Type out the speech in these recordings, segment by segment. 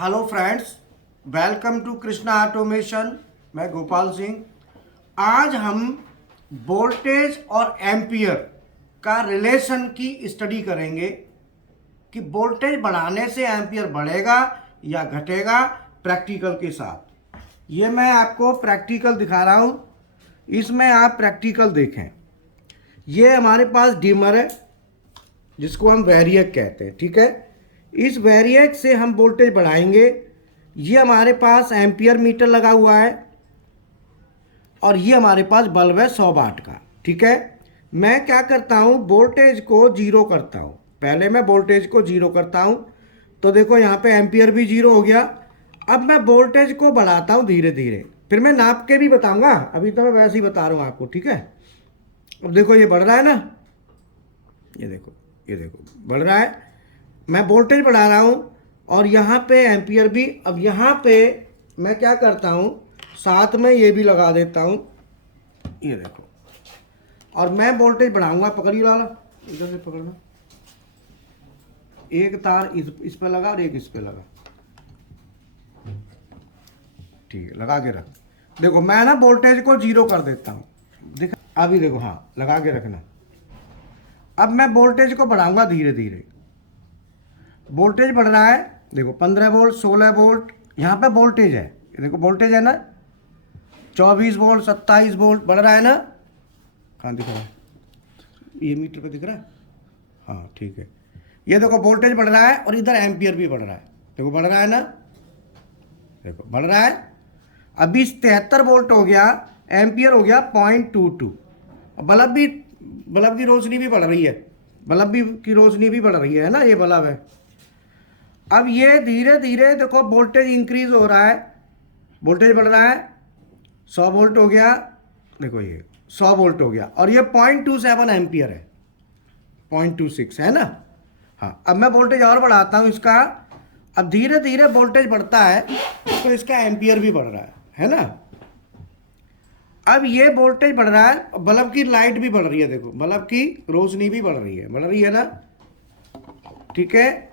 Hello friends, welcome to Krishna automation. मैं गोपाल सिंह। आज हम वोल्टेज और एम्पियर का रिलेशन की स्टडी करेंगे कि वोल्टेज बढ़ाने से एम्पियर बढ़ेगा या घटेगा प्रैक्टिकल के साथ। ये मैं आपको प्रैक्टिकल दिखा रहा हूँ, इसमें आप प्रैक्टिकल देखें। ये हमारे पास डिमर है जिसको हम वेरिएक कहते हैं, ठीक है। इस वेरिएक से हम वोल्टेज बढ़ाएंगे। ये हमारे पास एम्पियर मीटर लगा हुआ है और ये हमारे पास बल्ब है 100 वाट का, ठीक है। मैं क्या करता हूँ, वोल्टेज को जीरो करता हूँ। पहले मैं वोल्टेज को जीरो करता हूँ तो देखो यहाँ पे एम्पियर भी जीरो हो गया। अब मैं वोल्टेज को बढ़ाता हूँ धीरे धीरे, फिर मैं नाप के भी बताऊंगा, अभी तो मैं वैसे ही बता रहा हूँ आपको, ठीक है। अब देखो ये बढ़ रहा है ना, ये देखो बढ़ रहा है। मैं वोल्टेज बढ़ा रहा हूँ और यहाँ पे एम्पियर भी। अब यहाँ पे मैं क्या करता हूँ, साथ में ये भी लगा देता हूँ, ये देखो। और मैं वोल्टेज बढ़ाऊंगा, पकड़िए लाला, इधर से पकड़ना। एक तार इस पे लगा और एक इस पे लगा, ठीक है। लगा के रख। देखो मैं ना वोल्टेज को जीरो कर देता हूँ, देख अभी देखो, हाँ लगा के रखना। अब मैं वोल्टेज को बढ़ाऊंगा धीरे धीरे। वोल्टेज बढ़ रहा है, देखो 15 वोल्ट, 16 वोल्ट, यहाँ पे वोल्टेज है, ये देखो वोल्टेज है ना, 24 वोल्ट, 27 वोल्ट बढ़ रहा है ना। कहाँ दिख रहा है, ये मीटर पे दिख रहा है, हाँ ठीक है। ये देखो वोल्टेज बढ़ रहा है और इधर एम्पियर भी बढ़ रहा है, देखो बढ़ रहा है ना, देखो बढ़ रहा है। अभी 73 वोल्ट हो गया, एम्पियर हो गया 0.22। बल्ब की रोशनी भी बढ़ रही है, की रोशनी भी बढ़ रही है ना, ये बल्ब है। अब ये धीरे धीरे देखो वोल्टेज इंक्रीज हो रहा है, वोल्टेज बढ़ रहा है। 100 वोल्ट हो गया, देखो ये 100 वोल्ट हो गया और ये 0.27 एम्पियर है, 0.26 है ना। हाँ, अब मैं वोल्टेज और बढ़ाता हूँ इसका। अब धीरे धीरे वोल्टेज बढ़ता है तो इसका एम्पियर भी बढ़ रहा है ना। अब ये वोल्टेज बढ़ रहा है, बल्ब की लाइट भी बढ़ रही है, देखो बल्ब की रोशनी भी बढ़ रही है ना, ठीक है।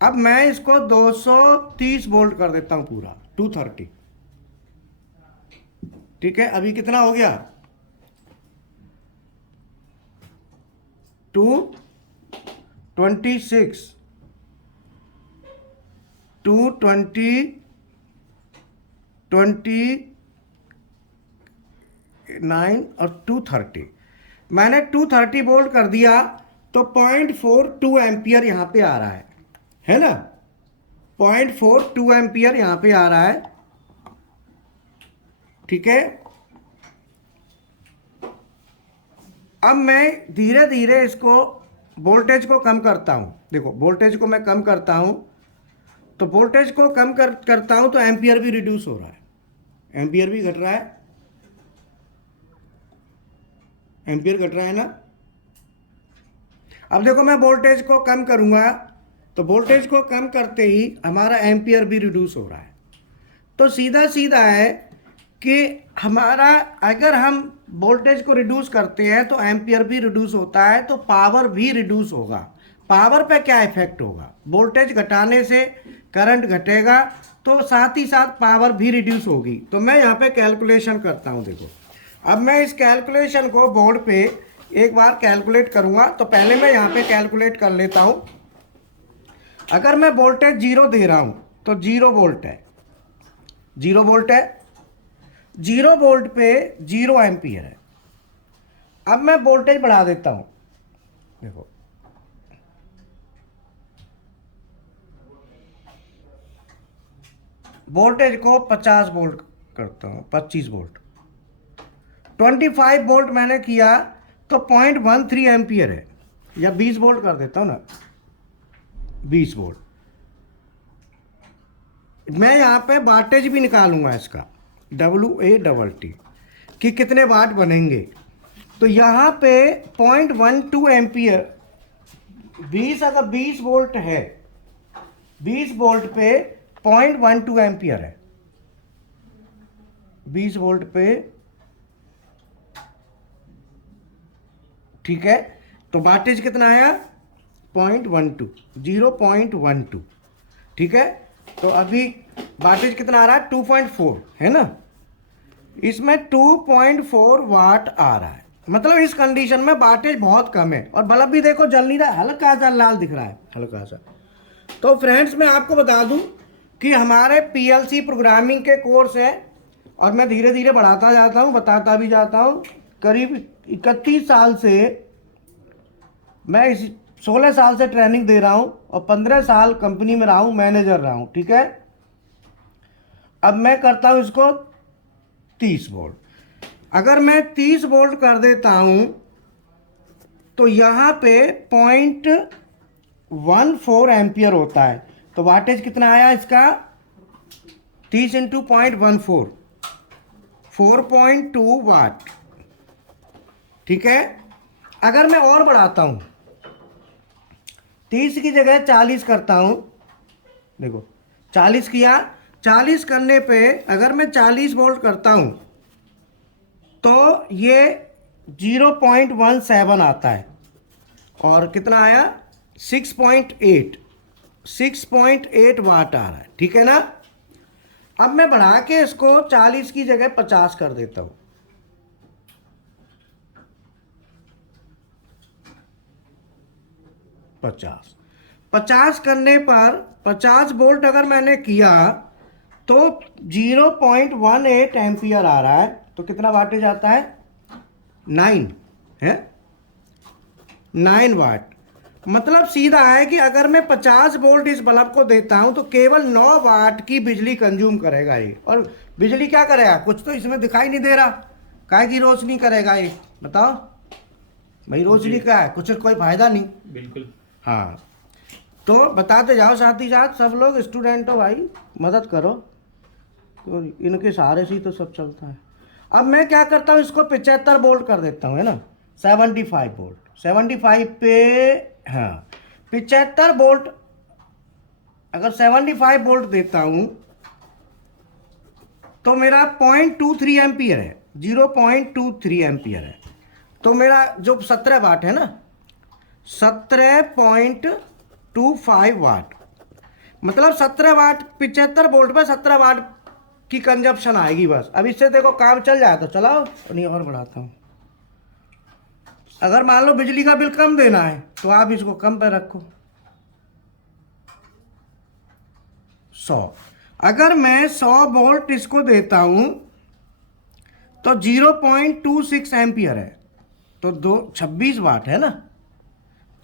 अब मैं इसको 230 वोल्ट कर देता हूं पूरा, 230, ठीक है। अभी कितना हो गया, 226, 220, 29 और 230। मैंने 230 वोल्ट कर दिया तो 0.42 एम्पियर यहां पे आ रहा है ना। 0.42 एम्पियर यहां पे आ रहा है, ठीक है। अब मैं धीरे धीरे इसको वोल्टेज को कम करता हूं, देखो वोल्टेज को मैं कम करता हूं, तो वोल्टेज को कम करता हूं तो एम्पियर भी रिड्यूस हो रहा है, एम्पियर भी घट रहा है, एम्पियर घट रहा है ना। अब देखो मैं वोल्टेज को कम करूंगा तो वोल्टेज को कम करते ही हमारा एम्पियर भी रिड्यूस हो रहा है। तो सीधा सीधा है कि हमारा, अगर हम वोल्टेज को रिड्यूस करते हैं तो एम्पियर भी रिड्यूस होता है, तो पावर भी रिड्यूस होगा। पावर पे क्या इफेक्ट होगा, वोल्टेज घटाने से करंट घटेगा तो साथ ही साथ पावर भी रिड्यूस होगी। तो मैं यहाँ पे कैलकुलेशन करता हूँ, देखो अब मैं इस कैलकुलेशन को बोर्ड पे एक बार कैलकुलेट करूँगा। तो पहले मैं यहाँ पे कैलकुलेट कर लेता हूँ। अगर मैं वोल्टेज जीरो दे रहा हूँ तो 0 वोल्ट है, 0 वोल्ट है, 0 वोल्ट पे 0 एम्पियर है। अब मैं वोल्टेज बढ़ा देता हूं, देखो वोल्टेज को 50 वोल्ट करता हूं, 25 वोल्ट, 25 वोल्ट मैंने किया तो 0.13 एम्पियर है, या 20 वोल्ट कर देता हूं ना, 20 वोल्ट। मैं यहां पे वाटेज भी निकालूंगा इसका, WATT, कि कितने वाट बनेंगे। तो यहाँ पे 0.12 एम्पियर, 20 अगर 20 वोल्ट है, 20 वोल्ट पे 0.12 एम्पियर है, 20 वोल्ट पे, ठीक है। तो वाटेज कितना आया, 0.12, 0.12, ठीक है। तो अभी वाटेज कितना आ रहा है, 2.4 है ना, इसमें 2.4 वाट आ रहा है। मतलब इस कंडीशन में वाटेज बहुत कम है और बल्ब भी देखो जल नहीं रहा है, हल्का सा लाल दिख रहा है, हल्का सा। तो फ्रेंड्स मैं आपको बता दूं कि हमारे पीएलसी प्रोग्रामिंग के कोर्स है और मैं धीरे धीरे बढ़ाता जाता हूं, बताता भी जाता हूं। करीब 31 साल से मैं इस 16 साल से ट्रेनिंग दे रहा हूं और 15 साल कंपनी में रहा हूं, मैनेजर रहा हूं, ठीक है। अब मैं करता हूं इसको 30 वोल्ट। अगर मैं 30 वोल्ट कर देता हूं तो यहां पे 0.14 एम्पियर होता है। तो वाटेज कितना आया इसका, 30 इंटू 0.14, 4.2 वाट, ठीक है। अगर मैं और बढ़ाता हूं, 30 की जगह 40 करता हूं, देखो 40 किया, 40 करने पे अगर मैं 40 वोल्ट करता हूं तो ये 0.17 आता है और कितना आया, 6.8 वाट आ रहा है, ठीक है ना। अब मैं बढ़ा के इसको 40 की जगह 50 कर देता हूं। 50 करने पर 50 वोल्ट अगर मैंने किया तो 0.18 एम्पियर आ रहा है। तो कितना वाटेज आता है, 9 है, 9 वाट। मतलब सीधा है कि अगर मैं 50 वोल्ट इस बल्ब को देता हूं तो केवल 9 वाट की बिजली कंज्यूम करेगा ये। और बिजली क्या करेगा, कुछ तो इसमें दिखाई नहीं दे रहा, काय की रोशनी करेगा ये, बताओ भाई, रोशनी क्या है, कुछ कोई फायदा नहीं। बिल्कुल। हाँ, तो बताते जाओ साथ ही साथ, सब लोग स्टूडेंट हो भाई, मदद करो, तो इनके सहारे से ही तो सब चलता है। अब मैं क्या करता हूँ, इसको 75 वोल्ट कर देता हूँ, है ना, 75 वोल्ट, 75 पे, हाँ 75 वोल्ट। अगर 75 वोल्ट देता हूँ तो मेरा 0.23 एम्पियर है, 0.23 एम्पियर है। तो मेरा जो 17 वाट है ना, 17.25 वाट, मतलब 17 वाट, 75 वोल्ट पे 17 वाट की कंजप्शन आएगी बस। अब इससे देखो काम चल जाए तो चलाओ, नहीं और बढ़ाता हूँ। अगर मान लो बिजली का बिल कम देना है तो आप इसको कम पे रखो, 100। अगर मैं 100 वोल्ट इसको देता हूं तो 0.26 एम्पियर है, तो 26 वाट है ना,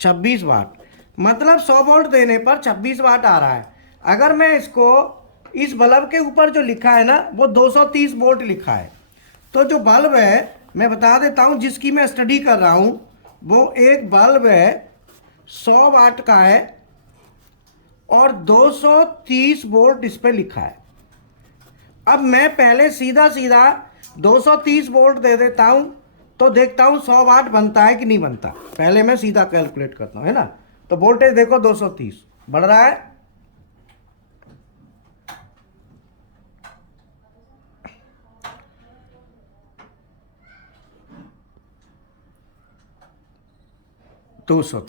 26 वाट, मतलब 100 वोल्ट देने पर 26 वाट आ रहा है। अगर मैं इसको, इस बल्ब के ऊपर जो लिखा है ना वो 230 वोल्ट लिखा है। तो जो बल्ब है मैं बता देता हूं जिसकी मैं स्टडी कर रहा हूं, वो एक बल्ब है 100 वाट का है और 230 वोल्ट इस पे लिखा है। अब मैं पहले सीधा सीधा 230 वोल्ट दे देता हूं तो देखता हूं 100 वाट बनता है कि नहीं बनता। पहले मैं सीधा कैलकुलेट करता हूं, है ना। तो वोल्टेज देखो 230 बढ़ रहा है, दो सौ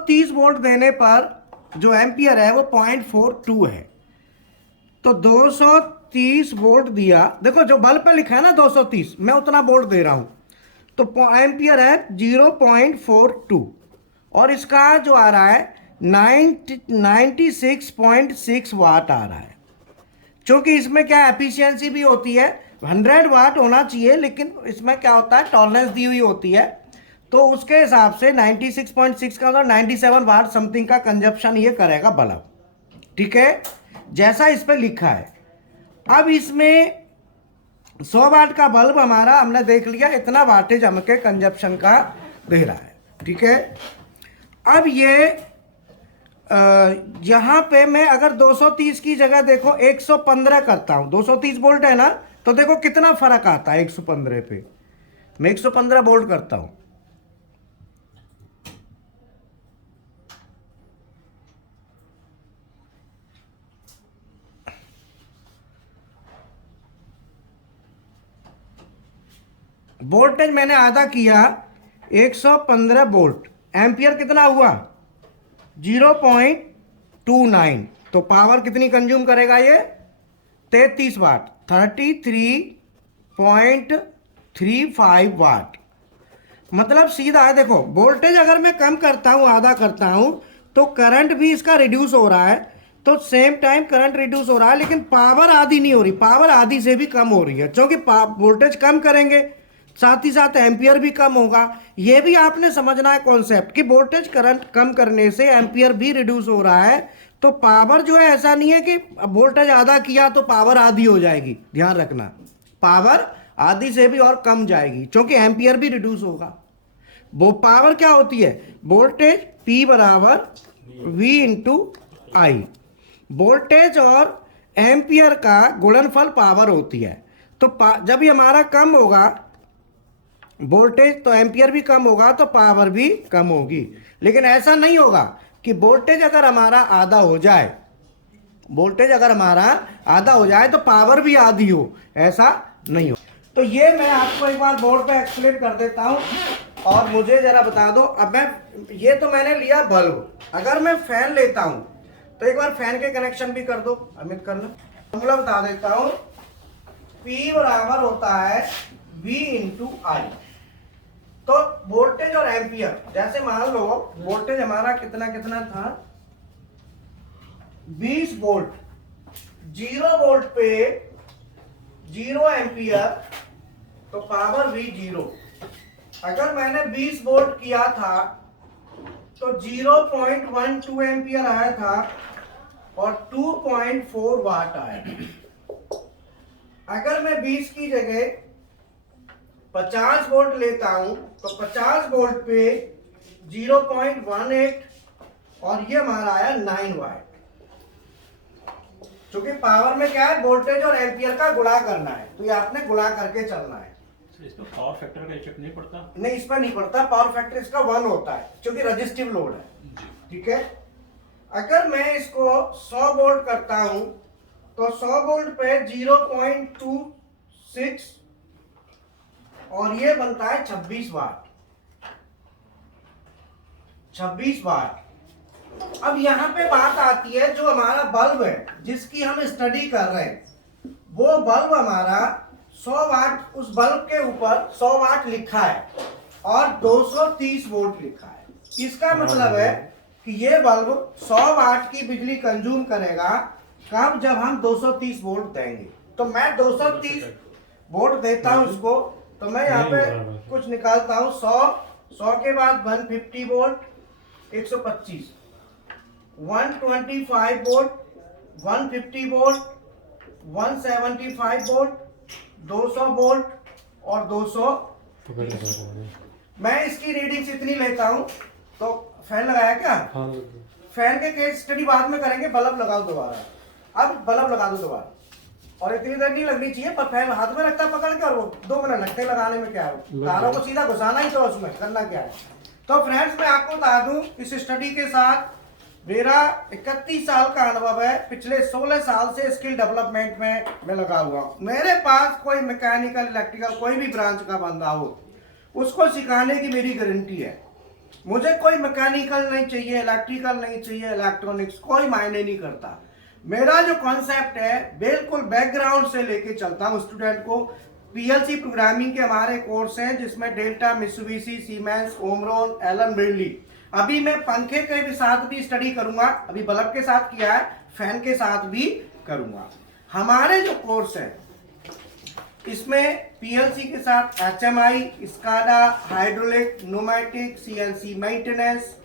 तीस वोल्ट देने पर जो एम्पियर है वो 0.42 है। तो 230 वोल्ट दिया, देखो जो बल्ब पे लिखा है ना 230, मैं उतना वोल्ट दे रहा हूं, तो एम्पियर है 0.42 और इसका जो आ रहा है 96.6 वाट आ रहा है। क्योंकि इसमें क्या एफिशिएंसी भी होती है, 100 वाट होना चाहिए, लेकिन इसमें क्या होता है टॉलरेंस दी हुई होती है, तो उसके हिसाब से 96.6 का मतलब 97 वाट समथिंग का कंजप्शन ये करेगा बल्ब, ठीक है, जैसा इस पर लिखा है। अब इसमें 100 वाट का बल्ब हमारा हमने देख लिया इतना वाटेज हमके कंजप्शन का दे रहा है, ठीक है। अब ये यहाँ पे मैं अगर 230 की जगह देखो 115 करता हूँ, 230 वोल्ट है ना, तो देखो कितना फर्क आता है 115 पे। मैं 115 वोल्ट करता हूँ, वोल्टेज मैंने आधा किया, 115 वोल्ट, एम्पियर कितना हुआ 0.29, तो पावर कितनी कंज्यूम करेगा ये? 33 वाट, 33.35 वाट। मतलब सीधा है, देखो वोल्टेज अगर मैं कम करता हूं, आधा करता हूं, तो करंट भी इसका रिड्यूस हो रहा है, तो सेम टाइम करंट रिड्यूस हो रहा है, लेकिन पावर आधी नहीं हो रही, पावर आधी से भी कम हो रही है, क्योंकि वोल्टेज कम करेंगे साथ ही साथ एम्पियर भी कम होगा। ये भी आपने समझना है कॉन्सेप्ट कि वोल्टेज करंट कम करने से एम्पियर भी रिड्यूस हो रहा है। तो पावर जो है, ऐसा नहीं है कि वोल्टेज आधा किया तो पावर आधी हो जाएगी, ध्यान रखना, पावर आधी से भी और कम जाएगी, क्योंकि एम्पियर भी रिड्यूस होगा। वो पावर क्या होती है? वोल्टेज P बराबर V इंटू आई। वोल्टेज और एम्पियर का गुणनफल पावर होती है। तो जब ये हमारा कम होगा वोल्टेज, तो एम्पियर भी कम होगा, तो पावर भी कम होगी। लेकिन ऐसा नहीं होगा कि वोल्टेज अगर हमारा आधा हो जाए, वोल्टेज अगर हमारा आधा हो जाए तो पावर भी आधी हो, ऐसा नहीं हो। तो ये मैं आपको एक बार बोर्ड पे एक्सप्लेन कर देता हूं, और मुझे जरा बता दो। अब मैं, ये तो मैंने लिया बल्ब, अगर मैं फैन लेता हूं तो एक बार फैन के कनेक्शन भी कर दो, अमित करना। फॉर्मूला बता देता हूं, P बराबर होता है V इंटू आई। तो वोल्टेज और एम्पियर, जैसे मान लो वोल्टेज हमारा कितना कितना था, 20 वोल्ट, 0 वोल्ट पे 0 एम्पियर, तो पावर भी 0। अगर मैंने 20 वोल्ट किया था तो 0.12 एम्पियर आया था और 2.4 वाट आया। अगर मैं 20 की जगह 50 वोल्ट लेता हूं तो 50 वोल्ट पे 0.18, और ये हमारा आया 9 वाट। क्योंकि पावर में क्या है, वोल्टेज और एम्पियर का गुणा करना है, तो ये आपने गुणा करके चलना है। इसमें पावर फैक्टर का इफेक्ट नहीं पड़ता? नहीं, इस पर नहीं पड़ता, पावर फैक्टर इसका 1 होता है, क्योंकि रजिस्टिव लोड है। ठीक है, अगर मैं इसको 100 वोल्ट करता हूं तो 100 वोल्ट पे 0.26, और ये बनता है 26 वाट। 26 वाट। अब यहां पे बात आती है, जो हमारा बल्ब है जिसकी हम स्टडी कर रहे हैं, वो बल्ब हमारा 100 वाट, उस बल्ब के ऊपर 100 वाट लिखा है और 230 वोल्ट लिखा है। इसका मतलब है कि ये बल्ब 100 वाट की बिजली कंज्यूम करेगा, कब? जब हम 230 वोल्ट देंगे। तो मैं 230 वोल्ट देता हूं इसको, तो मैं यहाँ पे कुछ निकालता हूं, 100 के बाद 150 volt, 125, 125 volt, 150 volt, 175 volt, 200 volt और 200। मैं इसकी रीडिंग्स इतनी लेता हूं। तो फैन लगाया क्या? फैन के केस स्टडी बाद में करेंगे, बल्ब लगाओ दोबारा। अब बल्ब लगा दो दोबारा, और इतनी देर नहीं लगनी चाहिए, पर फैन हाथ में रखता पकड़ के, और वो 2 मिनट लगते लगाने में, क्या है तारों को सीधा घुसाना ही, तो उसमें करना क्या है। तो फ्रेंड्स, मैं आपको बता दूं, इस स्टडी के साथ मेरा 31 साल का अनुभव है। पिछले 16 साल से स्किल डेवलपमेंट में मैं लगा हुआ हूं। मेरे पास कोई मैकेनिकल, इलेक्ट्रिकल, कोई भी ब्रांच का बंदा हो, उसको सिखाने की मेरी गारंटी है। मुझे कोई मैकेनिकल नहीं चाहिए, इलेक्ट्रिकल नहीं चाहिए, इलेक्ट्रॉनिक्स, कोई मायने नहीं करता। मेरा जो कॉन्सेप्ट है, बिल्कुल बैकग्राउंड से लेके चलता हूँ स्टूडेंट को। पीएलसी प्रोग्रामिंग के हमारे कोर्स हैं, जिसमें Delta, Mitsubishi, Siemens, Omron, Allen Bradley. अभी मैं पंखे के भी साथ भी स्टडी करूंगा, अभी बल्ब के साथ किया है, फैन के साथ भी करूंगा। हमारे जो कोर्स है, इसमें पीएलसी के साथ HMI, SCADA, hydraulic, pneumatic, CNC maintenance,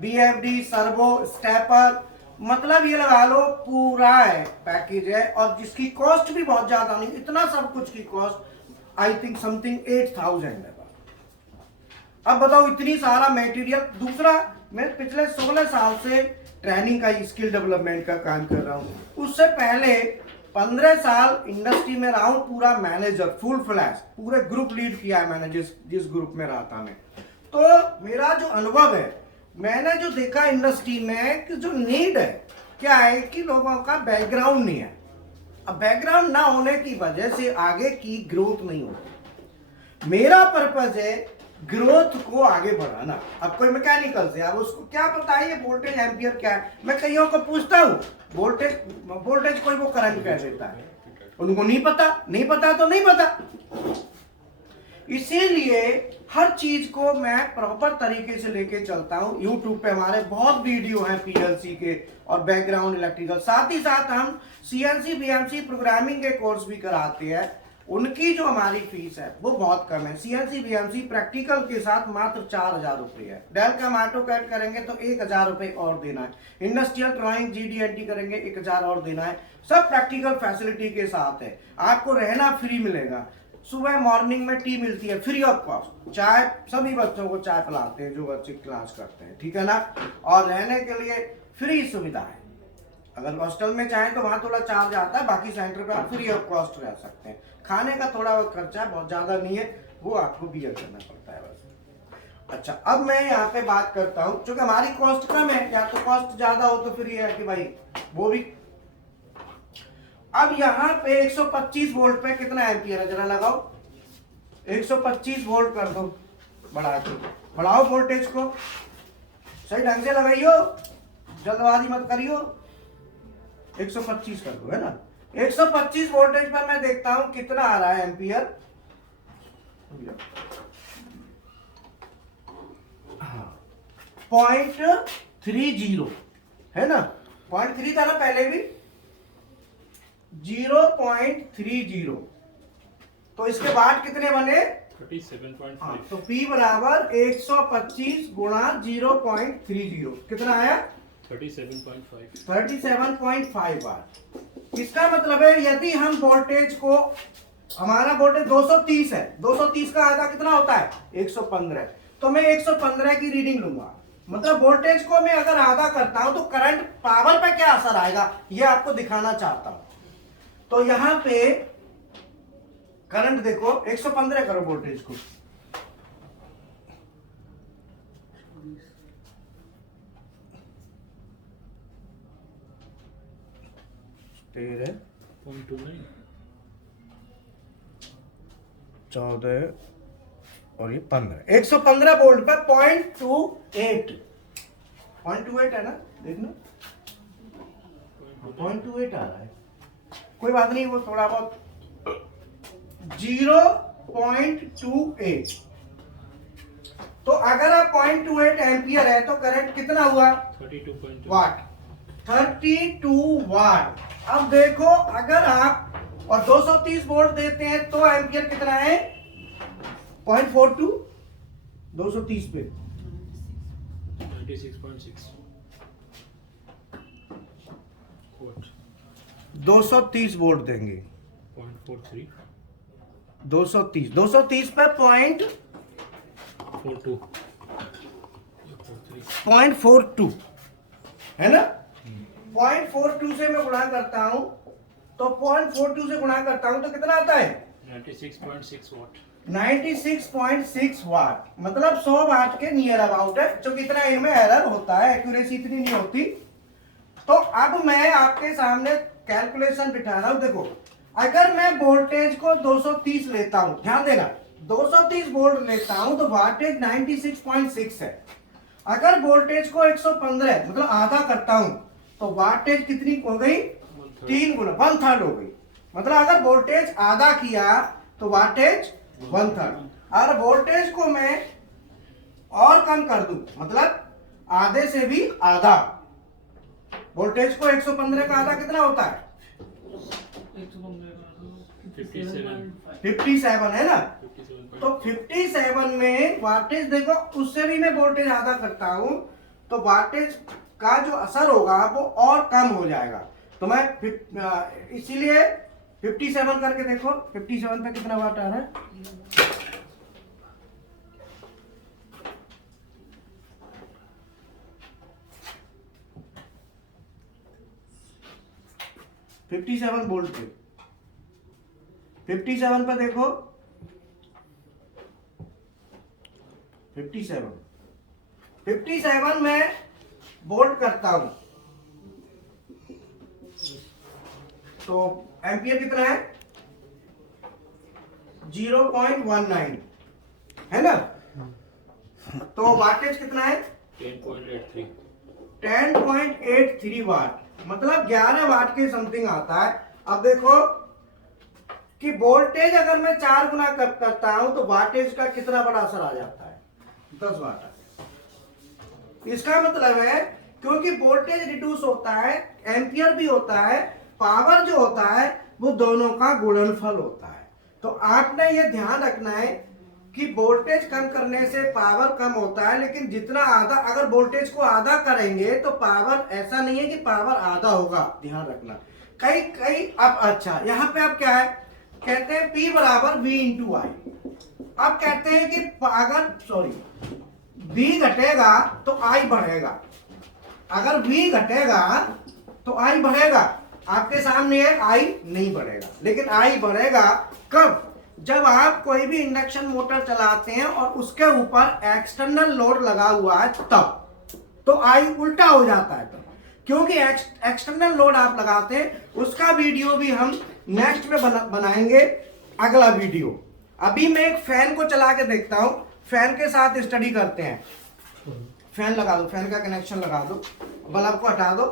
BFD, servo, stepper, मतलब ये लगा लो पूरा है, पैकेज है, और जिसकी कॉस्ट भी बहुत ज्यादा नहीं, इतना सब कुछ की कॉस्ट आई थिंक समथिंग 8000 है। अब बताओ, इतनी सारा मटेरियल। दूसरा, मैं पिछले 16 साल से ट्रेनिंग का, स्किल डेवलपमेंट का काम कर रहा हूं। उससे पहले 15 साल इंडस्ट्री में रहा हूं, पूरा मैनेजर, फुल फ्लैश, पूरे ग्रुप लीड किया है मैंने, जिस ग्रुप में रहा था मैं। तो मेरा जो अनुभव है, मैंने जो देखा इंडस्ट्री में कि जो नीड है, क्या है कि लोगों का बैकग्राउंड नहीं है। अब बैकग्राउंड ना होने की वजह से आगे की ग्रोथ नहीं होती। मेरा पर्पज है ग्रोथ को आगे बढ़ाना। अब कोई मैकेनिकल से, अब उसको क्या पता है ये वोल्टेज एम्पियर क्या है, मैं कईयों को पूछता हूँ वोल्टेज कोई वो करंट कह देता है, उनको नहीं पता, नहीं पता तो नहीं पता। इसीलिए हर चीज को मैं प्रॉपर तरीके से लेके चलता हूं। YouTube पे हमारे बहुत वीडियो हैं पीएलसी के और बैकग्राउंड इलेक्ट्रिकल, साथ ही साथ हम CNC BMC प्रोग्रामिंग के कोर्स भी कराते हैं। उनकी जो हमारी फीस है वो बहुत कम है। CNC BMC प्रैक्टिकल के साथ मात्र 4,000 रुपये है। डेल का हम ऑटोकैड करेंगे तो 1,000 रुपये और देना है। इंडस्ट्रियल ड्राइंग GD&T करेंगे 1,000 और देना है। सब प्रैक्टिकल फैसिलिटी के साथ है। आपको रहना फ्री मिलेगा, सुबह मॉर्निंग में टी मिलती है फ्री ऑफ कॉस्ट, चाय सभी बच्चों को चाय पिलाते हैं जो बच्चे क्लास करते हैं, ठीक है ना। और रहने के लिए फ्री सुविधा है। अगर हॉस्टल में चाहें तो वहां थोड़ा चार्ज आता है, बाकी सेंटर पे आप फ्री ऑफ कॉस्ट रह सकते हैं। खाने का थोड़ा बहुत खर्चा बहुत ज्यादा नहीं है, वो आपको बियर करना पड़ता है बस। अच्छा, अब मैं यहाँ पे बात करता हूँ, क्योंकि हमारी कॉस्ट कम है, या तो कॉस्ट ज्यादा हो तो फिर ये है कि भाई वो भी। अब यहाँ पे 125 वोल्ट पे कितना एम्पियर है जरा लगाओ, 125 वोल्ट कर दो, बढ़ाओ वोल्टेज को, सही ढंग से लगाइयो, जल्दबाजी मत करियो। 125 कर दो, है ना। 125 वोल्टेज पर मैं देखता हूं कितना आ रहा है एम्पियर। हाँ, 0.30 है ना, 0.3 था ना पहले भी, 0.30। तो इसके बाद कितने बने, 37.5। तो P बराबर 125 गुणा 0.30 कितना आया, 37.5। 37.5 वाट। इसका मतलब है यदि हम वोल्टेज को, हमारा वोल्टेज 230 है, 230 का आधा कितना होता है 115, तो मैं 115 की रीडिंग लूंगा। मतलब वोल्टेज को मैं अगर आधा करता हूं तो करंट पावर पे क्या असर आएगा ये आपको दिखाना चाहता हूं। तो यहां पे करंट देखो, 115 करो वोल्टेज को, तेरह 14 और ये 15, 115 वोल्ट पर 0.28 है ना, देखना 0.28 आ रहा है, कोई बात नहीं, वो थोड़ा बहुत 0.28। तो अगर आप 0.28 एम्पियर है तो करंट कितना हुआ 32.2 वाट, 32 वाट। अब देखो अगर आप और 230 वोल्ट देते हैं तो एम्पियर कितना है 0.42, 230 पे 96.6 वोल्ट, 230 वोल्ट देंगे, 0.43 230 पे 42 0.42 है ना। 0.42 से मैं गुणा करता हूं तो 0.42 से गुणा करता हूं तो कितना आता है 96.6 वाट, 96.6 वाट, मतलब 100 वाट के नियर अबाउट है। जो इतना इनमें एरर होता है, एक्यूरेसी इतनी नहीं होती। तो अब मैं आपके सामने कैलकुलेशन बिठा रहा हूं, देखो अगर मैं वोल्टेज को 230 लेता हूं, ध्यान देना 230 वोल्ट लेता हूं तो वाटेज 96.6 है। अगर वोल्टेज को 115 मतलब आधा करता हूं तो वाटेज कितनी हो गई 3 गुना 1/3 हो गई। मतलब अगर वोल्टेज आधा किया तो वाटेज 1/3। अगर वोल्टेज को मैं और कम कर दूं मतलब आधे से भी आधा, वोल्टेज को 115 का आधा कितना होता है 57 है ना। तो 57 में वाटेज देखो, उससे भी मैं वोल्टेज आधा करता हूं तो वाटेज का जो असर होगा वो और कम हो जाएगा। तो मैं इसीलिए 57 करके देखो, 57 पे कितना वाट आ रहा है 57 वोल्ट पे, 57 पे देखो 57 में वोल्ट करता हूं तो एम्पियर कितना है 0.19 है ना। तो वाटेज कितना है? 10.83. 10.83 वाट, मतलब 11 वाट के समथिंग आता है। अब देखो कि वोल्टेज अगर मैं 4 गुना करता हूं तो वाटेज का कितना बड़ा असर आ जाता है? 10 वाट आ गया। इसका मतलब है क्योंकि वोल्टेज रिड्यूस होता है, एम्पियर भी होता है, पावर जो होता है वो दोनों का गुणनफल होता है। तो आपने ये ध्यान रखना है कि वोल्टेज कम करने से पावर कम होता है, लेकिन जितना आधा, अगर वोल्टेज को आधा करेंगे तो पावर, ऐसा नहीं है कि पावर आधा होगा, ध्यान रखना। कई कई अब अच्छा यहाँ पे अब क्या है, कहते हैं P बराबर V इंटू आई। अब कहते हैं कि अगर V घटेगा तो I बढ़ेगा, अगर V घटेगा तो I बढ़ेगा। आपके सामने है I नहीं बढ़ेगा, लेकिन I बढ़ेगा कब? जब आप कोई भी इंडक्शन मोटर चलाते हैं और उसके ऊपर एक्सटर्नल लोड लगा हुआ है तब, तो I उल्टा हो जाता है तब, क्योंकि एक्सटर्नल लोड आप लगाते हैं। उसका वीडियो भी हम नेक्स्ट में बनाएंगे, अगला वीडियो। अभी मैं एक फैन को चला के देखता हूं, फैन के साथ स्टडी करते हैं। फैन लगा दो, फैन का कनेक्शन लगा दो, बल्ब को हटा दो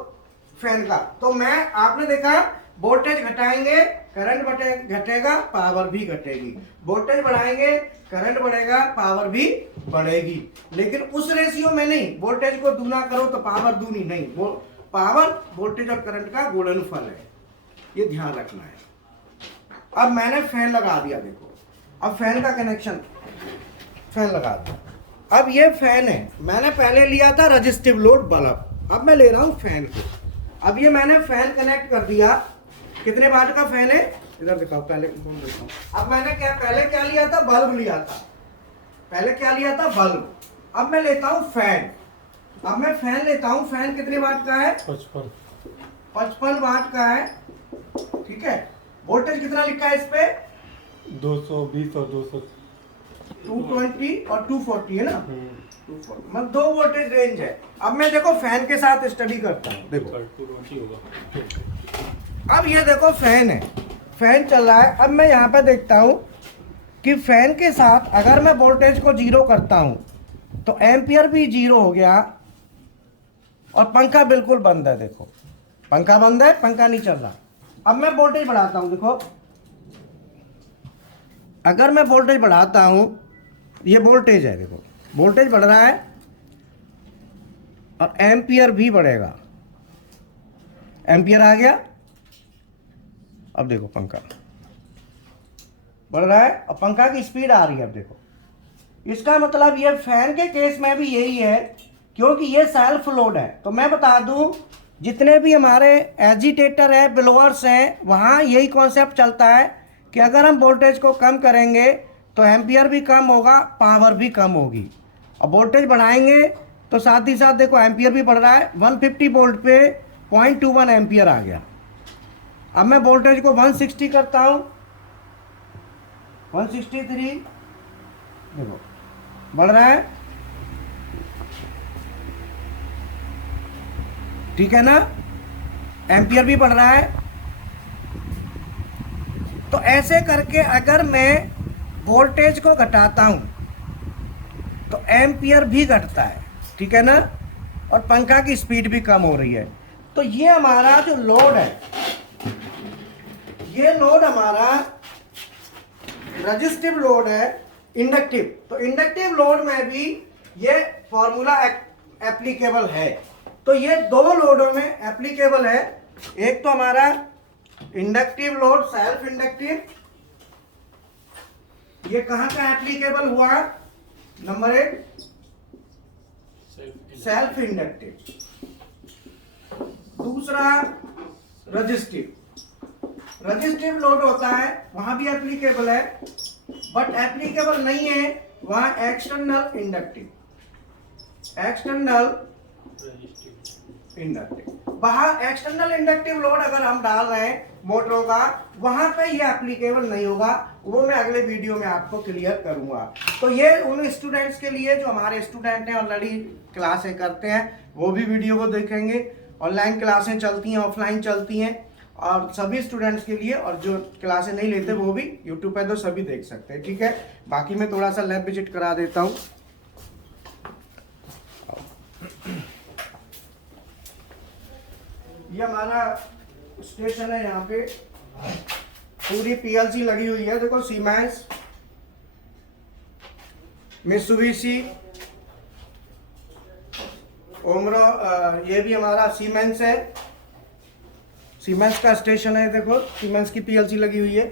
फैन का। तो मैं, आपने देखा वोल्टेज घटाएंगे करंट घटेगा, पावर भी घटेगी। वोल्टेज बढ़ाएंगे करंट बढ़ेगा, पावर भी बढ़ेगी। लेकिन उस रेशियो में नहीं, वोल्टेज को दूना करो तो पावर दूनी नहीं, वो पावर वोल्टेज और करंट का गुणनफल है, ये ध्यान रखना है। अब मैंने फैन लगा दिया, देखो अब फैन का कनेक्शन, फैन लगा दिया। अब ये फैन है, मैंने पहले लिया था रजिस्टिव लोड बल्ब, अब मैं ले रहा हूं फैन को। अब ये मैंने फैन कनेक्ट कर दिया, कितने वाट का फैन है इधर दिखाओ, पहले बोल देता हूं। अब मैंने पहले क्या लिया था, बल्ब लिया था, पहले क्या लिया था, बल्ब। अब मैं लेता हूं फैन, अब मैं फैन लेता हूं, फैन कितने वाट का है, 55 वाट का है, ठीक है। वोल्टेज कितना लिखा है इस पे, 220 और 200, 220 और 240 है ना, 240, मतलब 2 वोल्टेज रेंज है। अब मैं देखो फैन के साथ स्टडी करता हूँ, देखो 220 होगा। अब ये देखो फैन है, फैन चल रहा है। अब मैं यहाँ पे देखता हूँ कि फैन के साथ अगर मैं वोल्टेज को 0 करता हूँ तो एम्पियर भी 0 हो गया और पंखा बिल्कुल बंद है। देखो पंखा बंद है, पंखा नहीं चल रहा। अब मैं वोल्टेज बढ़ाता हूँ, देखो अगर मैं वोल्टेज बढ़ाता हूँ, ये वोल्टेज है, देखो वोल्टेज बढ़ रहा है और एम्पियर भी बढ़ेगा, एम्पियर आ गया। अब देखो पंखा बढ़ रहा है और पंखा की स्पीड आ रही है। अब देखो, इसका मतलब ये फैन के केस में भी यही है, क्योंकि ये सेल्फ लोड है। तो मैं बता दूं, जितने भी हमारे एजिटेटर है, ब्लोअर्स हैं, वहाँ यही कॉन्सेप्ट चलता है कि अगर हम वोल्टेज को कम करेंगे तो एम्पियर भी कम होगा, पावर भी कम होगी। और वोल्टेज बढ़ाएंगे तो साथ ही साथ देखो एम्पियर भी बढ़ रहा है, 150 वोल्ट पे 0.21 एम्पियर आ गया। अब मैं वोल्टेज को 160 करता हूँ, 163, देखो बढ़ रहा है, ठीक है ना, एम्पियर भी बढ़ रहा है। तो ऐसे करके अगर मैं वोल्टेज को घटाता हूं तो एम्पियर भी घटता है, ठीक है ना, और पंखा की स्पीड भी कम हो रही है। तो ये हमारा जो लोड है, ये लोड हमारा रजिस्टिव लोड है, इंडक्टिव। तो इंडक्टिव लोड में भी ये फॉर्मूला एप्लीकेबल है। तो ये 2 लोडों में एप्लीकेबल है। एक तो हमारा इंडक्टिव लोड, सेल्फ इंडक्टिव, ये कहां का एप्लीकेबल हुआ, नंबर 1 सेल्फ इंडक्टिव। दूसरा रजिस्टिव, रजिस्टिव लोड होता है, वहां भी एप्लीकेबल है, बट एप्लीकेबल नहीं है वहां एक्सटर्नल इंडक्टिव, एक्सटर्नल इंडक्टिव। बाहर एक्सटर्नल इंडक्टिव लोड अगर हम डाल रहे हैं मोटरों का, वहां पे ये एप्लीकेबल नहीं होगा, वो मैं अगले वीडियो में आपको क्लियर करूंगा। तो ये उन स्टूडेंट्स के लिए जो हमारे स्टूडेंट हैं, ऑलरेडी क्लासें करते हैं, वो भी वीडियो को देखेंगे। ऑनलाइन क्लासें चलती हैं, ऑफलाइन चलती हैं, और सभी स्टूडेंट्स के लिए, और जो क्लासें नहीं लेते वो भी यूट्यूब पे तो सभी देख सकते हैं, ठीक है। बाकी मैं थोड़ा सा लैब विजिट करा देता हूँ। ये हमारा स्टेशन है, यहाँ पे पूरी पीएलसी लगी हुई है। देखो सीमेंस, मित्सुबिशी, ओमरो, ये भी हमारा सीमेंस है, सीमेंस का स्टेशन है। देखो सीमेंस की पीएलसी लगी हुई है,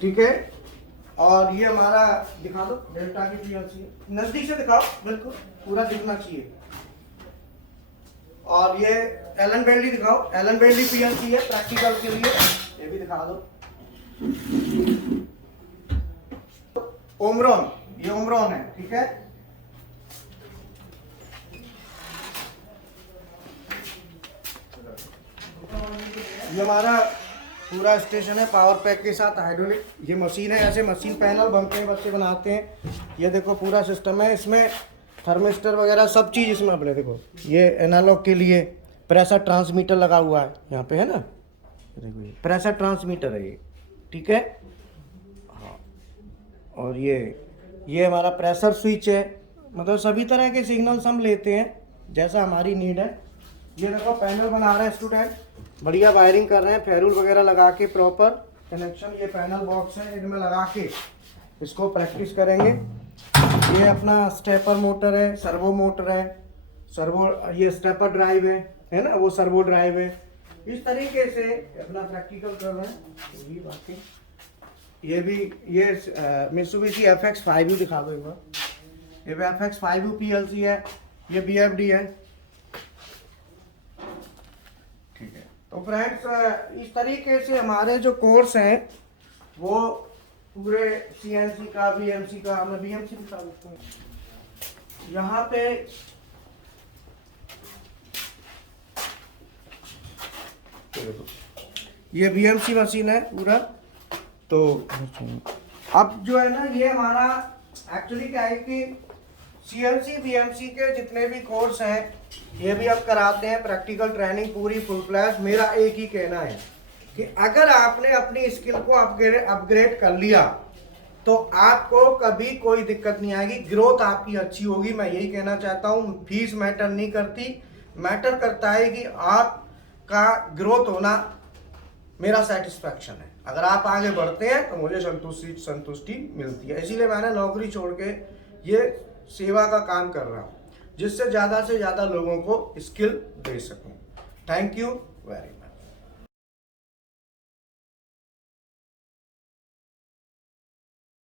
ठीक है। और ये हमारा दिखा दो, डेल्टा की पीएलसी है, नजदीक से दिखाओ, बिल्कुल पूरा दिखना चाहिए। और ये एलन बेल्ली दिखाओ, एलन बेल्ली पीएलसी है प्रैक्टिकल के लिए, ये भी दिखा दो। ओमरॉन, ये ओमरॉन है, ठीक है। ये हमारा पूरा स्टेशन है पावर पैक के साथ, हाइड्रोलिक ये मशीन है, ऐसे मशीन पैनल बनते हैं, बच्चे बनाते हैं। ये देखो पूरा सिस्टम है, इसमें थर्मिस्टर वगैरह सब चीज़ इसमें अपने। देखो ये एनालॉग के लिए प्रेशर ट्रांसमीटर लगा हुआ है, यहाँ पे है ना, देखो ये प्रेशर ट्रांसमीटर है ये, ठीक है। हाँ, और ये हमारा प्रेशर स्विच है, मतलब सभी तरह के सिग्नल्स हम लेते हैं जैसा हमारी नीड है। ये देखो पैनल बना रहे हैं स्टूडेंट, बढ़िया वायरिंग कर रहे हैं, फेरुल वगैरह लगा के प्रॉपर कनेक्शन। ये पैनल बॉक्स है, इनमें लगा के इसको प्रैक्टिस करेंगे। ये अपना स्टेपर मोटर है, सर्वो मोटर है, सर्वो, ये स्टेपर ड्राइव है ना, वो सर्वो ड्राइव है। इस तरीके से अपना प्रैक्टिकल कर रहे हैं। ये बाकी ये भी, ये मित्सुबिशी FX5U दिखा दो एक बार। ये FX5U PLC है, ये BFD है, ठीक है। तो फ्रेंड्स इस तरीके से हमारे जो कोर्स हैं वो पूरे CNC का, BMC का, मैं BMC दिखा देता हूँ यहाँ पे। ये BMC मशीन है पूरा। तो अब जो है ना, ये हमारा एक्चुअली क्या है कि CNC BMC के जितने भी कोर्स हैं ये भी अब कराते हैं, प्रैक्टिकल ट्रेनिंग पूरी फुल फ्लैश। मेरा एक ही कहना है कि अगर आपने अपनी स्किल को अपग्रेड कर लिया तो आपको कभी कोई दिक्कत नहीं आएगी, ग्रोथ आपकी अच्छी होगी। मैं यही कहना चाहता हूँ, फीस मैटर नहीं करती, मैटर करता है कि आपका ग्रोथ होना मेरा सेटिस्फैक्शन है। अगर आप आगे बढ़ते हैं तो मुझे संतुष्टि मिलती है, इसीलिए मैंने नौकरी छोड़ के ये सेवा का काम कर रहा हूँ, जिससे ज़्यादा से ज़्यादा लोगों को स्किल दे सकूँ। Thank you very much.